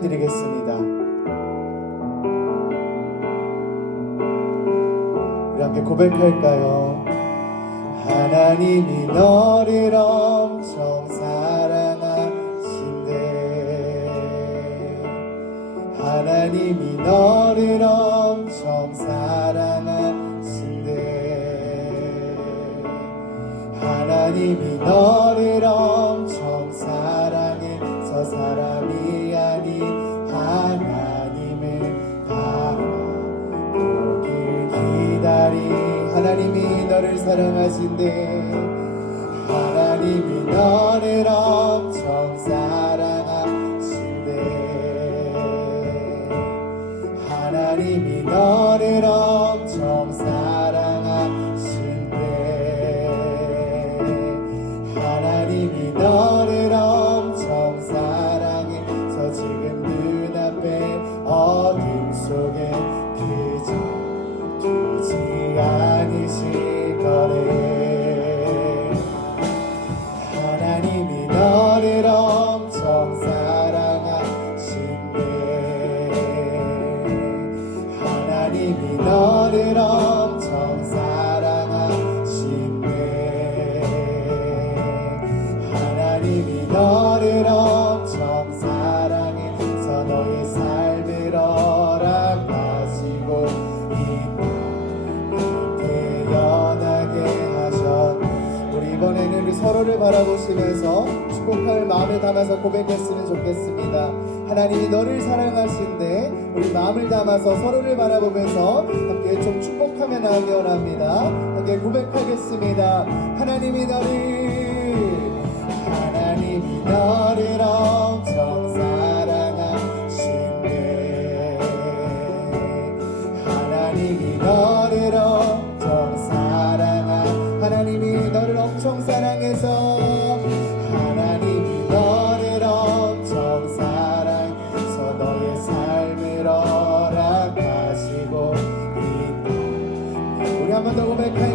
드리겠습니다. 우리 함께 고백할까요? 하나님이 너를 엄청 사랑하신대 하나님이 너를 엄청 사랑하신대 하나님이 너를 엄청 하나님이 너를 사랑하신대. 하나님이 너를 엄청 사랑하신대. 하나님이 너를 엄청 사랑 하나님이 너를 엄청 사랑하신대 너를 엄청 사랑해서 너의 삶을 서로를 바라보시면서 축복할 마음을 담아서 고백했으면 좋겠습니다. 하나님이 너를 사랑하신데 우리 마음을 담아서 서로를 바라보면서 함께 좀 축복하며 나가기 원합니다. 함께 고백하겠습니다. 하나님이 너를 the woman came.